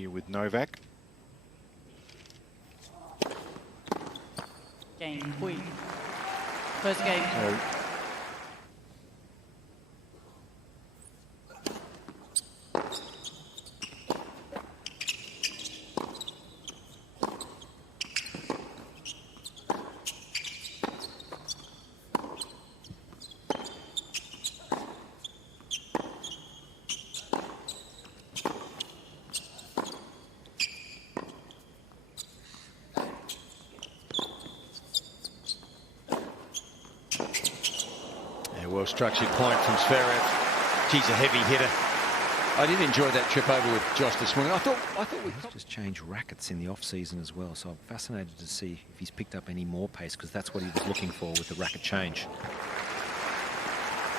here with Novak. Cain, Pouille. First game. Well-structured point from Zverev. He's a heavy hitter. I did enjoy that trip over with Josh this morning. I thought he's just changed rackets in the off-season as well, so I'm fascinated to see if he's picked up any more pace, because that's what he was looking for with the racket change.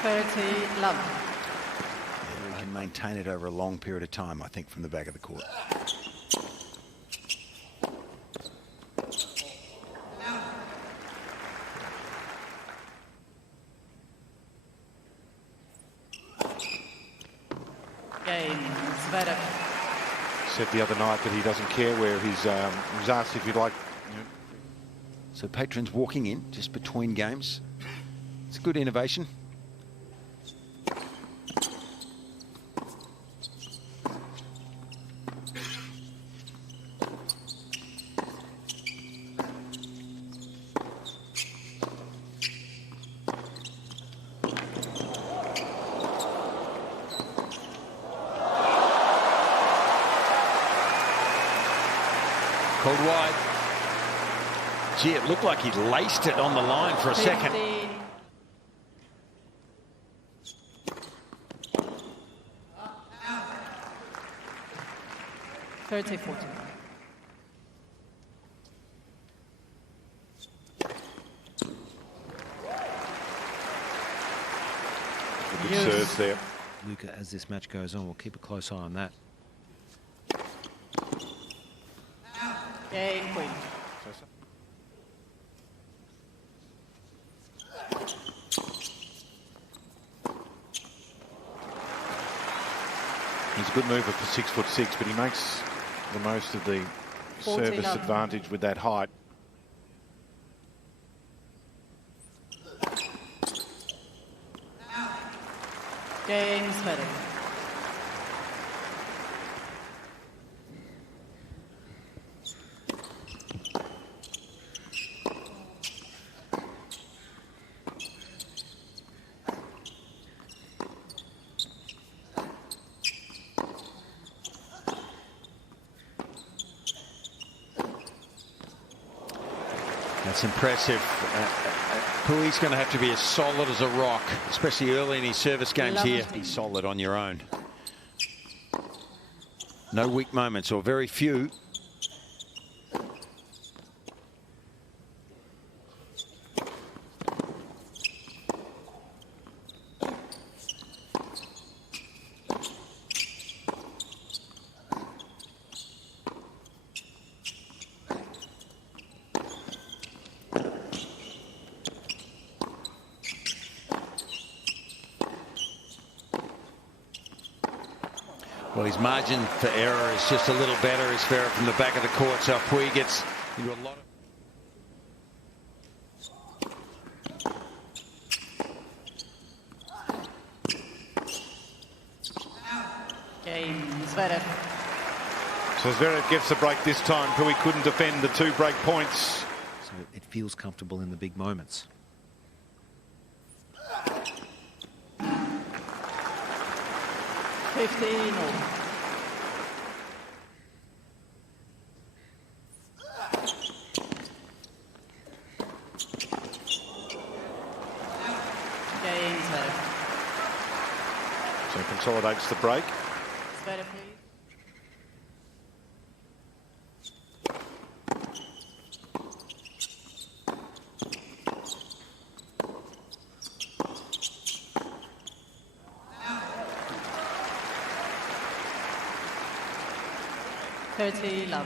30 love. Yeah, he can maintain it over a long period of time, I think, from the back of the court. Zverev. Said the other night that he doesn't care where he was asked if he'd like. So patrons walking in just between games. It's a good innovation. Called wide. Gee, it looked like he laced it on the line for a second. 30-40. Good serves there. Luca, as this match goes on, we'll keep a close eye on that. Cain, Pouille. He's a good mover for 6'6", but he makes the most of the service advantage with that height. Cain, Zverev. That's impressive. Pouille's going to have to be as solid as a rock, especially early in his service games here. Be solid on your own. No weak moments, or very few. Well, his margin for error is just a little better as Zverev from the back of the court, so Pouille gets into a lot of... Cain, Zverev. So Zverev gets the break this time. Pouille couldn't defend the 2 break points. So it feels comfortable in the big moments. Cain, Zverev. So consolidates the break. Zverev, please. Love.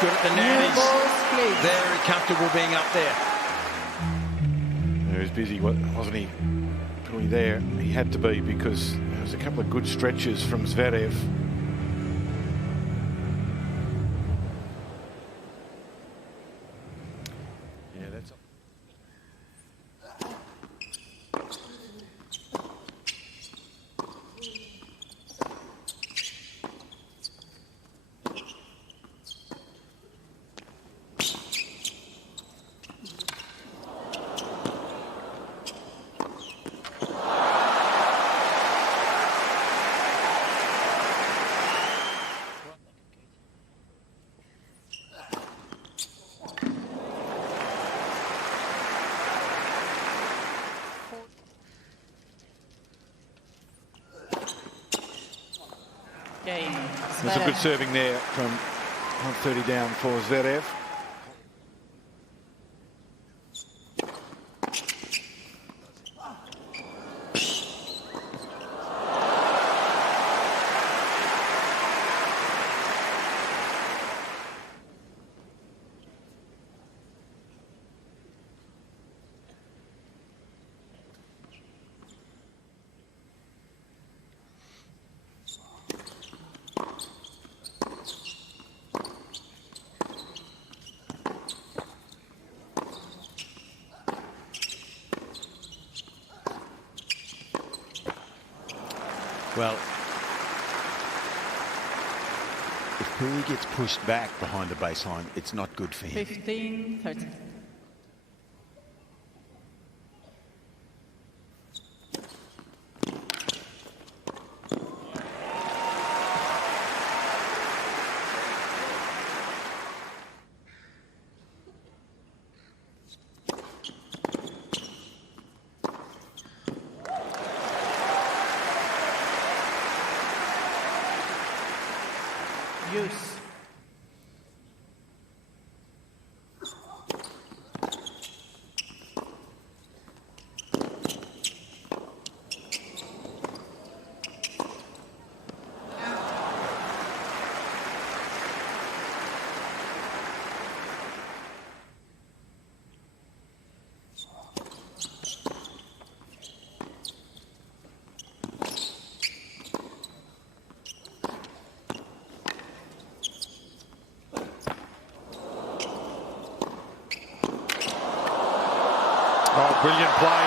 good at the net. New balls, please. He's very comfortable being up there. He was busy, wasn't he? Pouille there. He had to be, because there was a couple of good stretches from Zverev. Yeah, that's... Cain. There's a good serving there from 130 down for Zverev. Well, if Pouille gets pushed back behind the baseline, it's not good for him. 15-30. Use. Oh, brilliant play.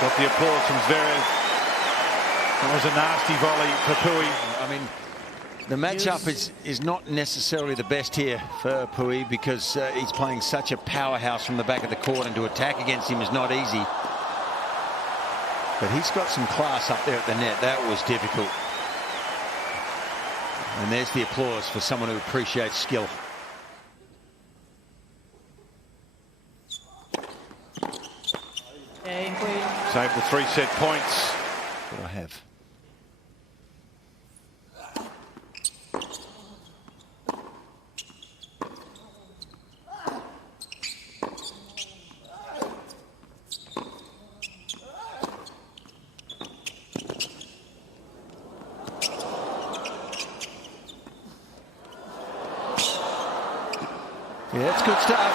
Got the applause from Zverev. That was a nasty volley for Pouille. I mean, the matchup is not necessarily the best here for Pouille, because he's playing such a powerhouse from the back of the court, and to attack against him is not easy. But he's got some class up there at the net. That was difficult. And there's the applause for someone who appreciates skill. Saved the 3 set points. That I have. Yeah, that's good stuff.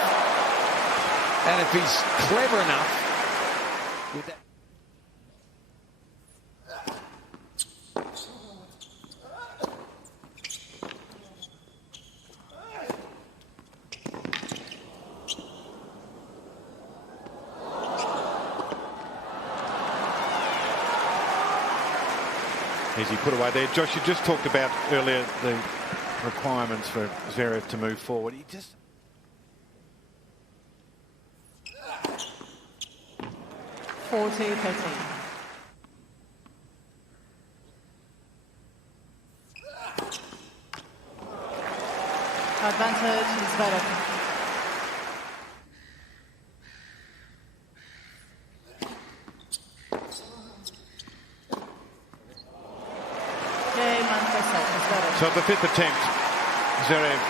And if he's clever enough with that. Easy put away there. Josh, you just talked about earlier the requirements for Zverev to move forward. He just... 40-13. Advantage Zverev. So the 5th attempt, Zverev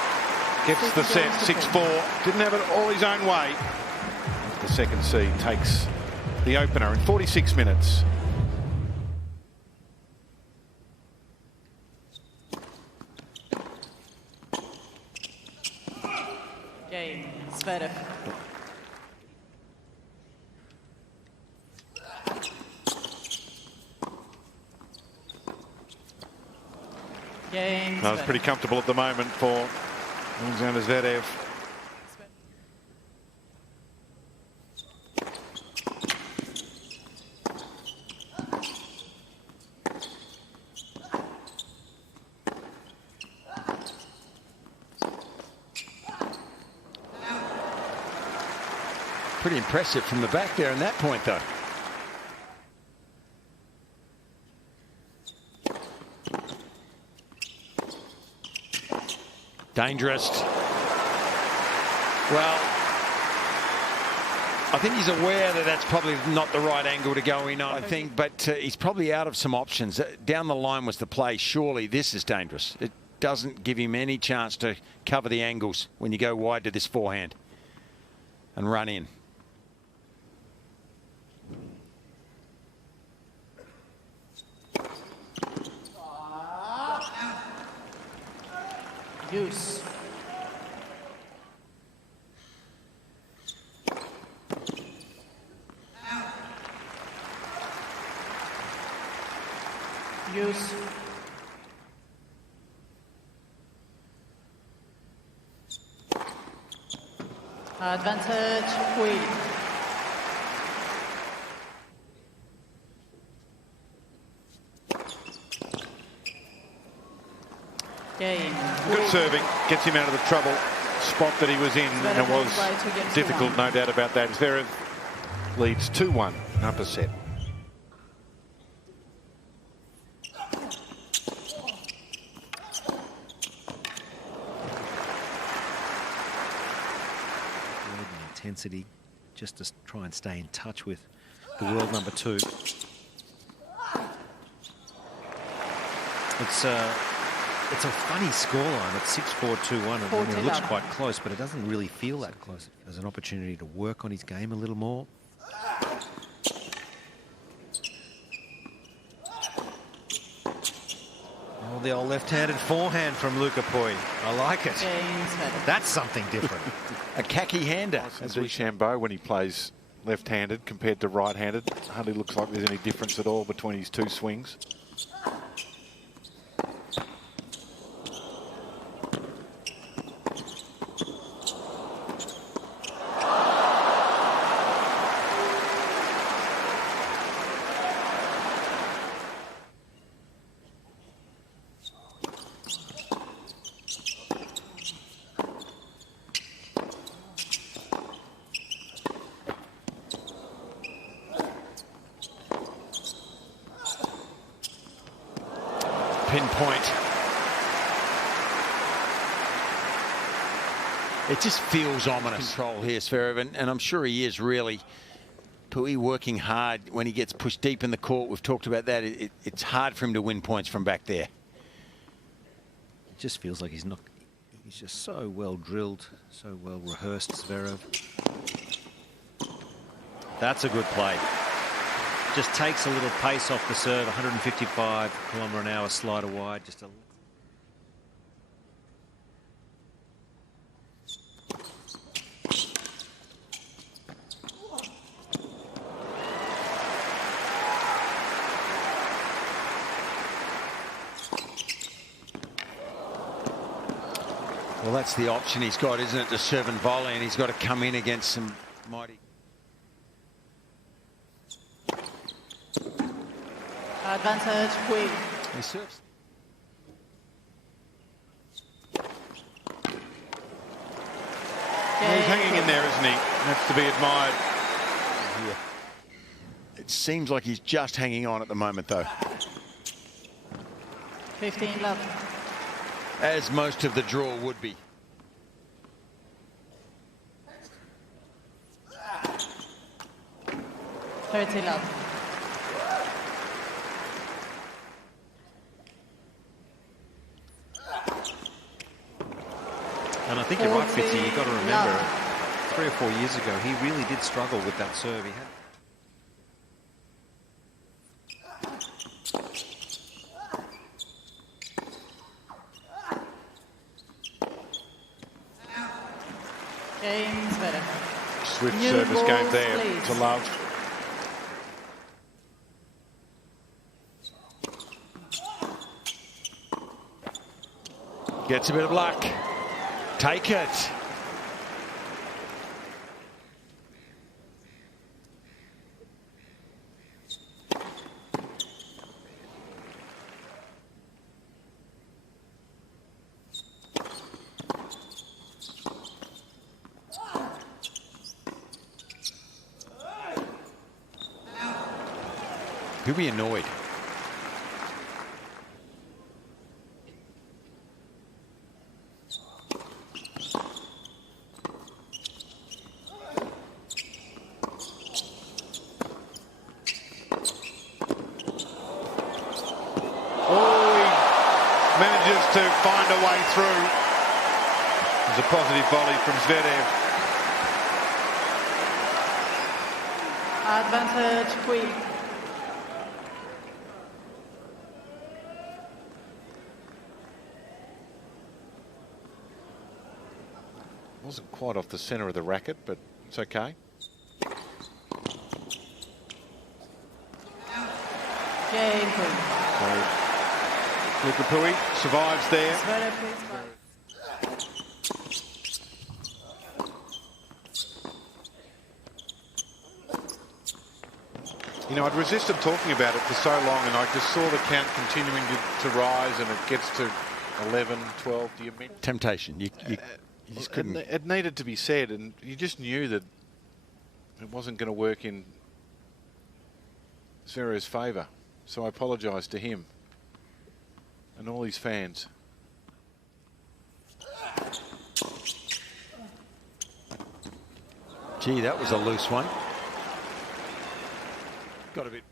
gets the set 6-4. Didn't have it all his own way. The second seed takes the opener in 46 minutes. Zverev. Cain. That was pretty comfortable at the moment for Alexander Zverev. Pretty impressive from the back there in that point, though. Dangerous. Well, I think he's aware that that's probably not the right angle to go in on, I think, but he's probably out of some options. Down the line was the play. Surely this is dangerous. It doesn't give him any chance to cover the angles when you go wide to this forehand and run in. Use. Use. Advantage, Pouille. Cain. Good serving, gets him out of the trouble spot that he was in, and it was difficult, no doubt about that. Zverev leads 2-1 upper set. Intensity, just to try and stay in touch with the world number 2. It's a funny scoreline. It's 6-4, 2-1, and it looks quite close, but it doesn't really feel that close. There's an opportunity to work on his game a little more. Oh, the old left-handed forehand from Lucas Pouille. I like it. That's something different. A khaki hander. As DeChambeau, when he plays left-handed compared to right-handed, hardly looks like there's any difference at all between his two swings. Pinpoint. It just feels ominous. Control here, Zverev, and I'm sure he is really. Pouille working hard when he gets pushed deep in the court. We've talked about that. It's hard for him to win points from back there. It just feels like he's not. He's just so well drilled, so well rehearsed, Zverev. That's a good play. Just takes a little pace off the serve, 155 km/h slider wide. Just a Well, that's the option he's got, isn't it, to serve and volley, and he's got to come in against some mighty. Advantage, Pouille. He serves. Well, he's hanging in there, isn't he? That's to be admired. Yeah. It seems like he's just hanging on at the moment, though. 15 love. As most of the draw would be. $30 love. And I think you're right, Fitzy. You've got to remember, 3 or 4 years ago, he really did struggle with that serve. He had. Cain. Swift New service game balls, there please. to Love. Gets a bit of luck. Take it. He'll be annoyed. Manages to find a way through. There's a positive volley from Zverev. Advantage Pouille. Wasn't quite off the centre of the racket, but it's okay. Cain Pouille. So, Lucas Pouille survives there. Zverev, please. You know, I'd resisted talking about it for so long, and I just saw the count continuing to rise, and it gets to 11, 12. Do you mean? Temptation. You just couldn't. It needed to be said, and you just knew that it wasn't going to work in Zverev's favour. So I apologise to him and all his fans. Gee, that was a loose one. Got a bit.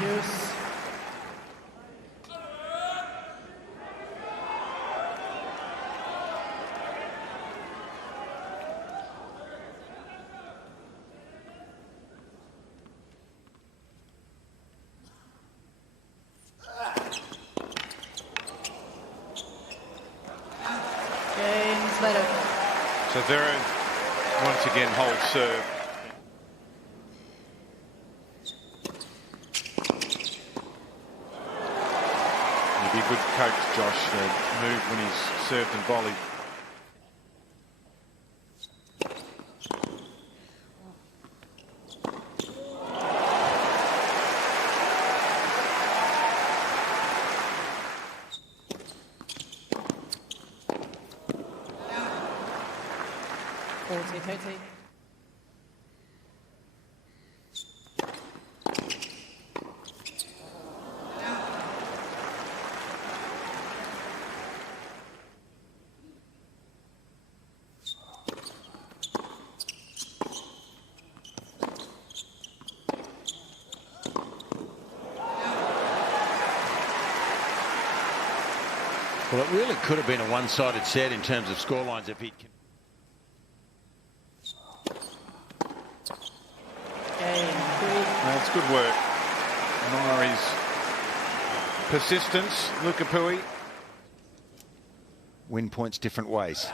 Use. Cain Zverev. So Zverev once again holds serve. He'd be a good coach, Josh, to move when he's served and volleyed. Well, it really could have been a one-sided set in terms of scorelines if he'd. That's good work. And honour his persistence, Lucas Pouille. Win points different ways.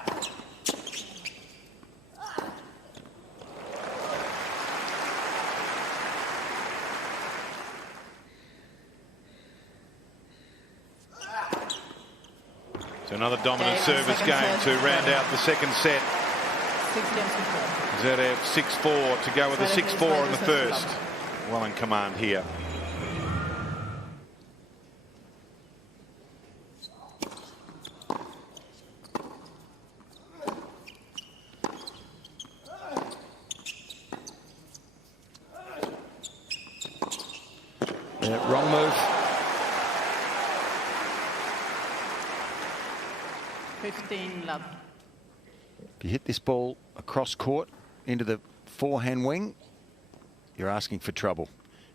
So another dominant service game to round out the second set. 6 games to play. Zverev 6-4 to go with a 6-4 in the first. Well in command here. Yeah, wrong move. 15 love. If you hit this ball across court into the forehand wing, you're asking for trouble.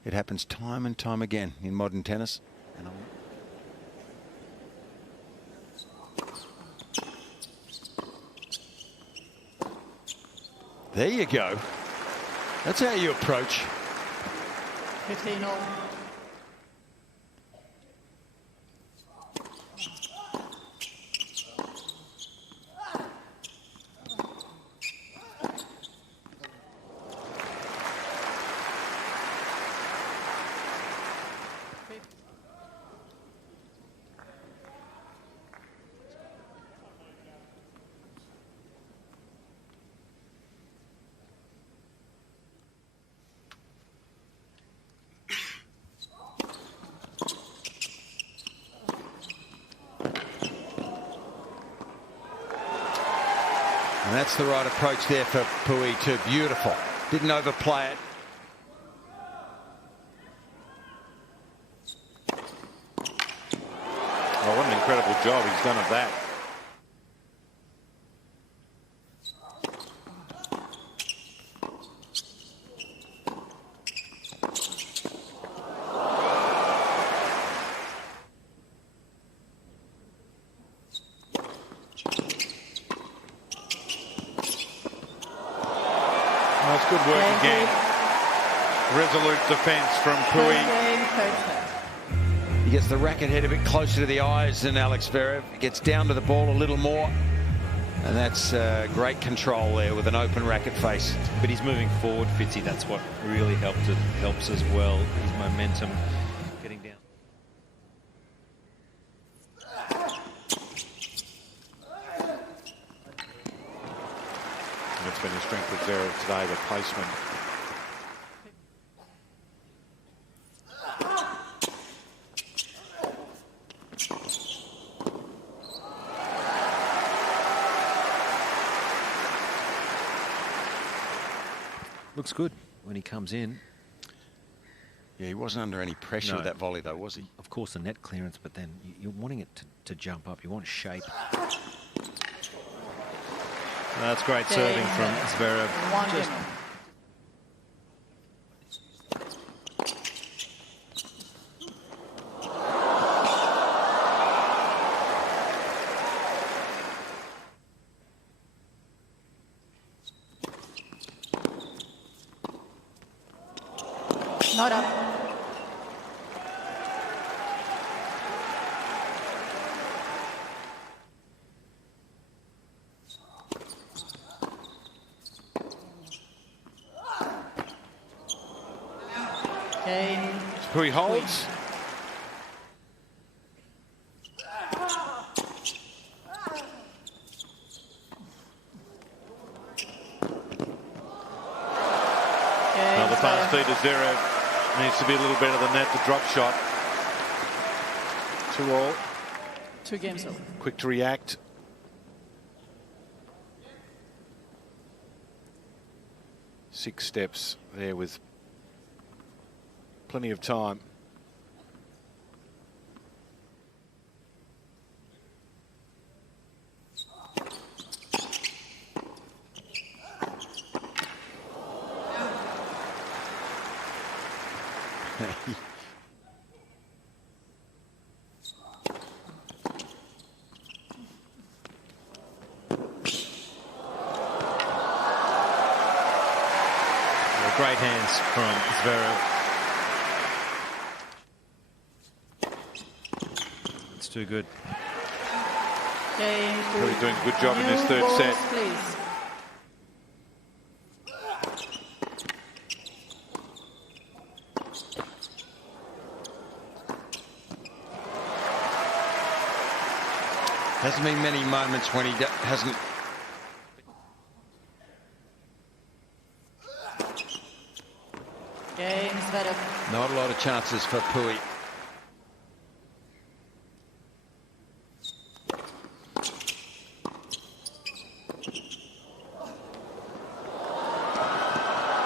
It happens time and time again in modern tennis. And there you go. That's how you approach. 15-all. And that's the right approach there for Pouille too. Beautiful. Didn't overplay it. Oh, what an incredible job he's done of that. That's good work again. Resolute defence from Pouille. He gets the racket head a bit closer to the eyes than Zverev. He gets down to the ball a little more. And that's great control there with an open racket face. But he's moving forward, Fitzy. That's what really helps as well. His momentum getting down. That's been the strength of Zverev today, the placement. Looks good when he comes in. Yeah, he wasn't under any pressure with that volley, though, was he? Of course, the net clearance, but then you're wanting it to jump up. You want shape. That's great serving from Zverev. Just not up. Cain. Pouille holds. Another fast feed to Zverev. Needs to be a little better than that, the drop shot. 2-all. 2 games over. Quick to react. Six steps there with plenty of time. great hands from Zverev. It's too good. Really doing a good job in this third set. Please. Hasn't been many moments when he hasn't. Zverev. Not a lot of chances for Pouille.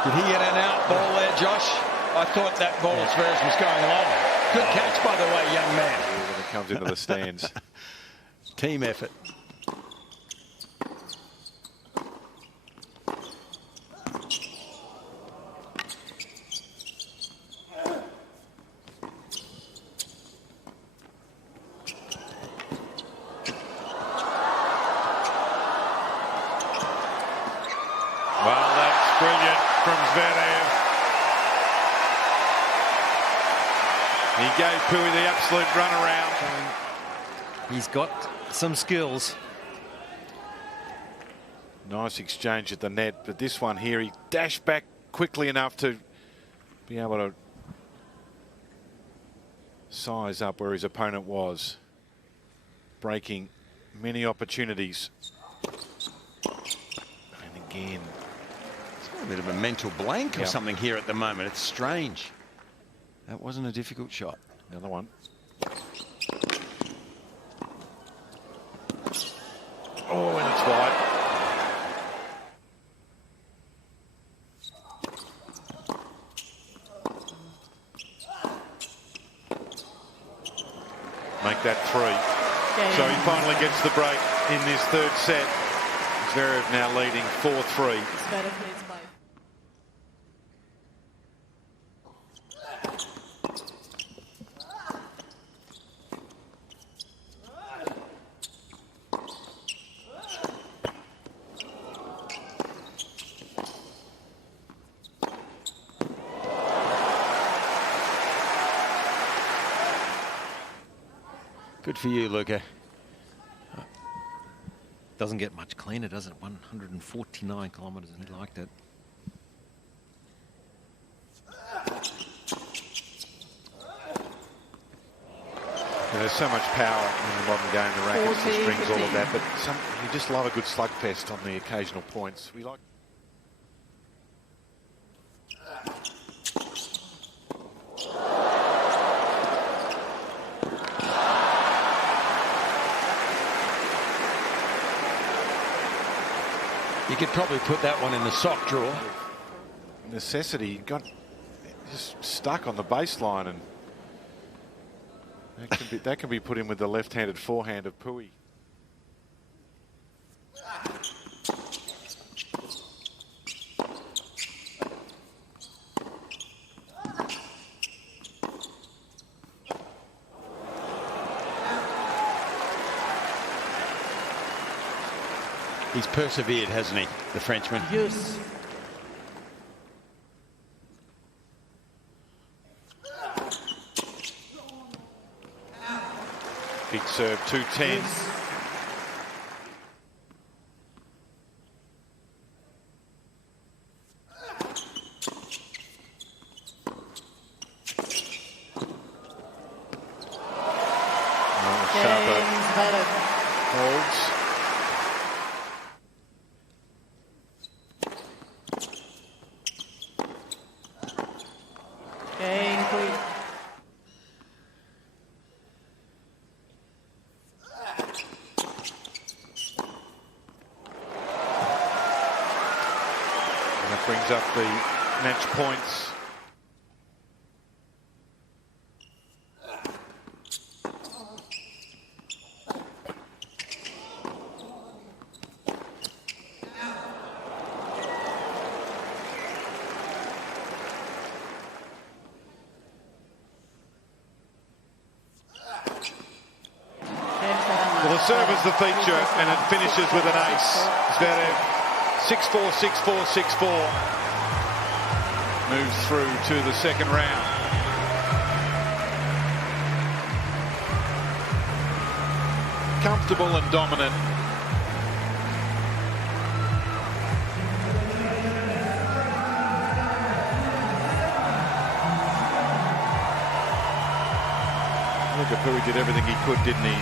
Did he get an out ball there, Josh? I thought that ball of Zverev was going long. Good catch, by the way, young man. When it comes into the stands. Team effort. He gave Pouille the absolute runaround. He's got some skills. Nice exchange at the net, but this one here, he dashed back quickly enough to be able to size up where his opponent was, breaking many opportunities. And again, it's got a bit of a mental blank or something here at the moment. It's strange. That wasn't a difficult shot. Another one. Oh, and it's wide. Make that 3. So he finally gets the break in this third set. Zverev now leading 4-3. Zverev leads by. Good for you, Luca. Doesn't get much cleaner, does it? 149 kilometres, and he liked it. There's so much power in the modern game, the rackets, the strings, all of that, but you just love a good slugfest on the occasional points. We like. You could probably put that one in the sock drawer. Necessity, got just stuck on the baseline, and that can be put in with the left-handed forehand of Pouille. He's persevered, hasn't he, the Frenchman? Yes. Big serve, 2-10. Holds. Cain, Pouille. And that brings up the match points. Well, the serve is the feature, and it finishes with an ace. Zverev, 6-4, 6-4, 6-4. Moves through to the second round. Comfortable and dominant. Lucas Pouille did everything he could, didn't he?